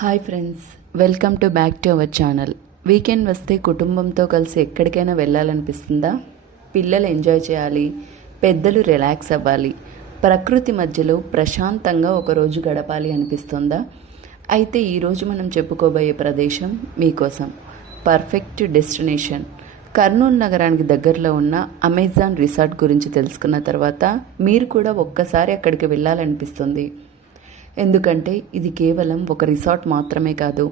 Hi friends, welcome to back to our channel. Weekend వస్తే కుటుంబంతో కలిసి ఎక్కడికైనా వెళ్ళాలనిపిస్తుందా? పిల్లలు ఎంజాయ్ చేయాలి, పెద్దలు రిలాక్స్ అవ్వాలి, ప్రకృతి మధ్యలో ప్రశాంతంగా ఒకరోజు గడపాలి అనిపిస్తుందా? అయితే ఈరోజు మనం చెప్పుకోబోయే ప్రదేశం మీకోసం పర్ఫెక్ట్ డెస్టినేషన్. కర్నూలు నగరానికి దగ్గరలో ఉన్న అమెజాన్ రిసార్ట్ గురించి తెలుసుకున్న తర్వాత మీరు కూడా ఒక్కసారి అక్కడికి వెళ్ళాలనిపిస్తుంది. ఎందుకంటే ఇది కేవలం ఒక రిసార్ట్ మాత్రమే కాదు,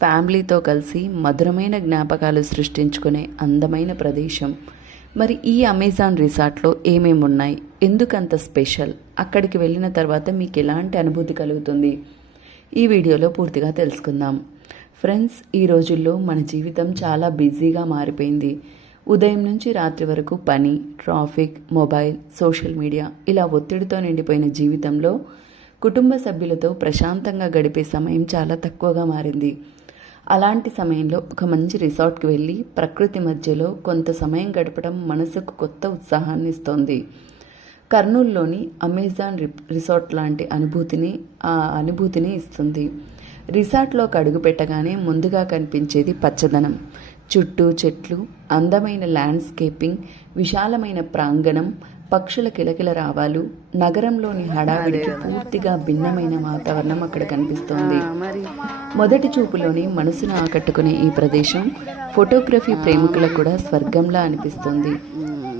ఫ్యామిలీతో కలిసి మధురమైన జ్ఞాపకాలు సృష్టించుకునే అందమైన ప్రదేశం. మరి ఈ అమెజాన్ రిసార్ట్లో ఏమేమి ఉన్నాయి, ఎందుకంత స్పెషల్, అక్కడికి వెళ్ళిన తర్వాత మీకు ఎలాంటి అనుభూతి కలుగుతుంది, ఈ వీడియోలో పూర్తిగా తెలుసుకుందాం. ఫ్రెండ్స్, ఈ రోజుల్లో మన జీవితం చాలా బిజీగా మారిపోయింది. ఉదయం నుంచి రాత్రి వరకు పని, ట్రాఫిక్, మొబైల్, సోషల్ మీడియా ఇలా ఒత్తిడితో నిండిపోయిన జీవితంలో కుటుంబ సభ్యులతో ప్రశాంతంగా గడిపే సమయం చాలా తక్కువగా మారింది. అలాంటి సమయంలో ఒక మంచి రిసార్ట్కి వెళ్ళి ప్రకృతి మధ్యలో కొంత సమయం గడపడం మనసుకు కొత్త ఉత్సాహాన్ని ఇస్తోంది. కర్నూలులోని అమెజాన్ రిసార్ట్ లాంటి అనుభూతిని ఇస్తుంది. రిసార్ట్లోకి అడుగు పెట్టగానే ముందుగా కనిపించేది పచ్చదనం. చుట్టూ చెట్లు, అందమైన ల్యాండ్స్కేపింగ్, విశాలమైన ప్రాంగణం, పక్షుల కిలకిల రావాలు, నగరంలోని హడావిడికి పూర్తిగా భిన్నమైన వాతావరణం అక్కడ కనిపిస్తోంది. మొదటి చూపులోని మనసును ఆకట్టుకునే ఈ ప్రదేశం ఫోటోగ్రఫీ ప్రేమికులకు కూడా స్వర్గంలా అనిపిస్తుంది.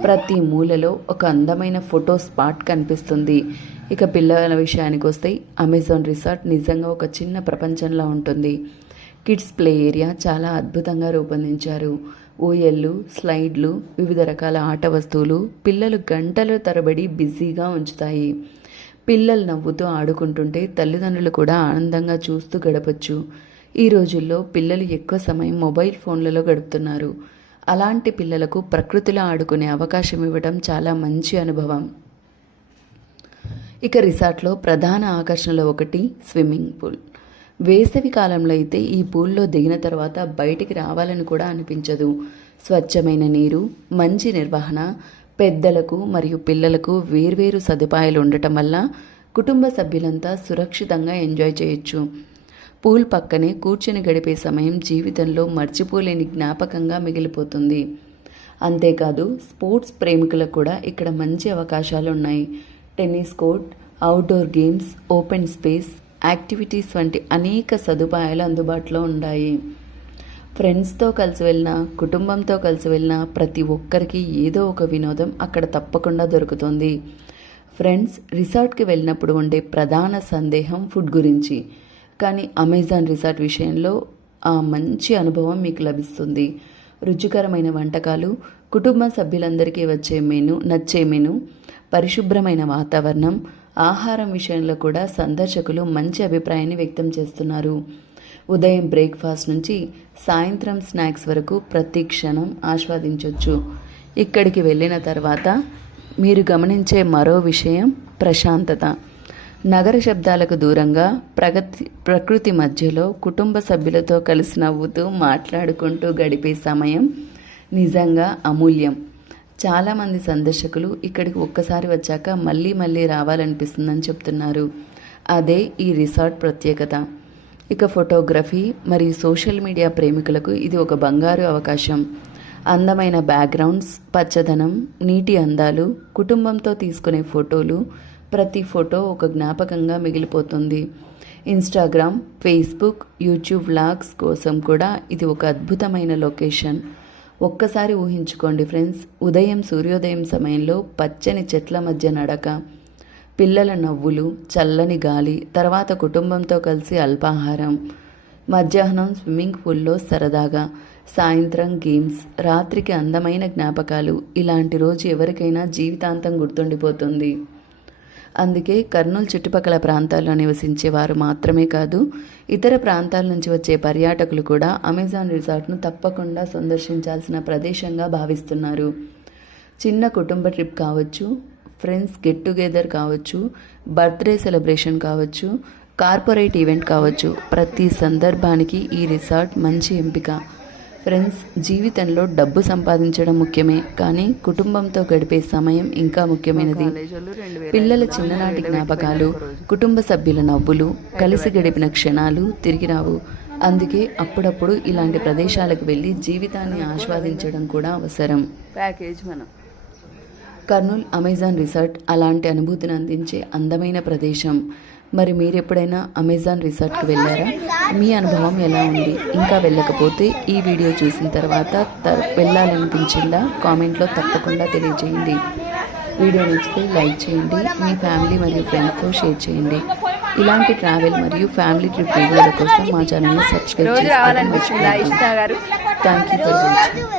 ప్రతి మూలలో ఒక అందమైన ఫోటో స్పాట్ కనిపిస్తుంది. ఇక పిల్లల విషయానికి వస్తే అమెజాన్ రిసార్ట్ నిజంగా ఒక చిన్న ప్రపంచంలా ఉంటుంది. కిడ్స్ ప్లే ఏరియా చాలా అద్భుతంగా రూపొందించారు. ఊయళ్ళు, స్లైడ్లు, వివిధ రకాల ఆట వస్తువులు పిల్లలు గంటల తరబడి బిజీగా ఉంచుతాయి. పిల్లలు నవ్వుతూ ఆడుకుంటుంటే తల్లిదండ్రులు కూడా ఆనందంగా చూస్తూ గడపచ్చు. ఈ రోజుల్లో పిల్లలు ఎక్కువ సమయం మొబైల్ ఫోన్లలో గడుపుతున్నారు. అలాంటి పిల్లలకు ప్రకృతిలో ఆడుకునే అవకాశం ఇవ్వడం చాలా మంచి అనుభవం. ఇక రిసార్ట్లో ప్రధాన ఆకర్షణలో ఒకటి స్విమ్మింగ్ పూల్. వేసవి కాలంలో అయితే ఈ పూల్లో దిగిన తర్వాత బయటికి రావాలని కూడా అనిపించదు. స్వచ్ఛమైన నీరు, మంచి నిర్వహణ, పెద్దలకు మరియు పిల్లలకు వేర్వేరు సదుపాయాలు ఉండటం వల్ల కుటుంబ సభ్యులంతా సురక్షితంగా ఎంజాయ్ చేయొచ్చు. పూల్ పక్కనే కూర్చుని గడిపే సమయం జీవితంలో మర్చిపోలేని జ్ఞాపకంగా మిగిలిపోతుంది. అంతేకాదు, స్పోర్ట్స్ ప్రేమికులకు కూడా ఇక్కడ మంచి అవకాశాలు ఉన్నాయి. Tennis court, outdoor games, open space, activities వంటి అనేక సదుపాయాలు అందుబాటులో ఉన్నాయి. ఫ్రెండ్స్తో కలిసి వెళ్ళినా, కుటుంబంతో కలిసి వెళ్ళినా ప్రతి ఒక్కరికి ఏదో ఒక వినోదం అక్కడ తప్పకుండా దొరుకుతుంది. ఫ్రెండ్స్, రిసార్ట్కి వెళ్ళినప్పుడు ఉండే ప్రధాన సందేహం ఫుడ్ గురించి. కానీ అమెజాన్ రిసార్ట్ విషయంలో ఆ మంచి అనుభవం మీకు లభిస్తుంది. రుచికరమైన వంటకాలు, కుటుంబ సభ్యులందరికీ నచ్చే మెను, పరిశుభ్రమైన వాతావరణం, ఆహారం విషయంలో కూడా సందర్శకులు మంచి అభిప్రాయాన్ని వ్యక్తం చేస్తున్నారు. ఉదయం బ్రేక్ఫాస్ట్ నుంచి సాయంత్రం స్నాక్స్ వరకు ప్రతి క్షణం ఆస్వాదించవచ్చు. ఇక్కడికి వెళ్ళిన తర్వాత మీరు గమనించే మరో విషయం ప్రశాంతత. నగర శబ్దాలకు దూరంగా ప్రకృతి మధ్యలో కుటుంబ సభ్యులతో కలిసి నవ్వుతూ మాట్లాడుకుంటూ గడిపే సమయం నిజంగా అమూల్యం. చాలామంది సందర్శకులు ఇక్కడికి ఒక్కసారి వచ్చాక మళ్ళీ మళ్ళీ రావాలనిపిస్తుందని చెప్తున్నారు. అదే ఈ రిసార్ట్ ప్రత్యేకత. ఇక ఫోటోగ్రఫీ మరియు సోషల్ మీడియా ప్రేమికులకు ఇది ఒక బంగారు అవకాశం. అందమైన బ్యాక్గ్రౌండ్స్, పచ్చదనం, నీటి అందాలు, కుటుంబంతో తీసుకునే ఫోటోలు, ప్రతి ఫోటో ఒక జ్ఞాపకంగా మిగిలిపోతుంది. ఇన్స్టాగ్రామ్, ఫేస్బుక్, యూట్యూబ్ వ్లాగ్స్ కోసం కూడా ఇది ఒక అద్భుతమైన లొకేషన్. ఒక్కసారి ఊహించుకోండి ఫ్రెండ్స్, ఉదయం సూర్యోదయం సమయంలో పచ్చని చెట్ల మధ్య నడక, పిల్లల నవ్వులు, చల్లని గాలి, తర్వాత కుటుంబంతో కలిసి అల్పాహారం, మధ్యాహ్నం స్విమ్మింగ్ పూల్లో సరదాగా, సాయంత్రం గేమ్స్, రాత్రికి అందమైన జ్ఞాపకాలు. ఇలాంటి రోజు ఎవరికైనా జీవితాంతం గుర్తుండిపోతుంది. అందుకే కర్నూలు చుట్టుపక్కల ప్రాంతాల్లో నివసించే వారు మాత్రమే కాదు, ఇతర ప్రాంతాల నుంచి వచ్చే పర్యాటకులు కూడా అమెజాన్ రిసార్ట్ను తప్పకుండా సందర్శించాల్సిన ప్రదేశంగా భావిస్తున్నారు. చిన్న కుటుంబ ట్రిప్ కావచ్చు, ఫ్రెండ్స్ గెట్ టుగెదర్ కావచ్చు, బర్త్డే సెలబ్రేషన్ కావచ్చు, కార్పొరేట్ ఈవెంట్ కావచ్చు, ప్రతి సందర్భానికి ఈ రిసార్ట్ మంచి ఎంపిక. ఫ్రెండ్స్, జీవితంలో డబ్బు సంపాదించడం ముఖ్యమే, కానీ కుటుంబంతో గడిపే సమయం ఇంకా ముఖ్యమైనది. పిల్లల చిన్ననాటి జ్ఞాపకాలు, కుటుంబ సభ్యుల నవ్వులు, కలిసి గడిపిన క్షణాలు తిరిగి రావు. అందుకే అప్పుడప్పుడు ఇలాంటి ప్రదేశాలకు వెళ్ళి జీవితాన్ని ఆస్వాదించడం కూడా అవసరం. కర్నూల్ అమెజాన్ రిసార్ట్ అలాంటి అనుభూతిని అందించే అందమైన ప్రదేశం. మరి మీరెప్పుడైనా అమెజాన్ రిసార్ట్కి వెళ్ళారా? మీ అనుభవం ఎలా ఉంది? ఇంకా వెళ్ళకపోతే ఈ వీడియో చూసిన తర్వాత వెళ్ళాలనిపించిందా? కామెంట్లో తప్పకుండా తెలియజేయండి. వీడియో నచ్చితే లైక్ చేయండి, మీ ఫ్యామిలీ మరియు ఫ్రెండ్స్తో షేర్ చేయండి. ఇలాంటి ట్రావెల్ మరియు ఫ్యామిలీ ట్రిప్ వీడియోల కోసం మా ఛానల్ని సబ్స్క్రైబ్ చేసుకోవడం మర్చిపోవద్దు. Thank you for watching.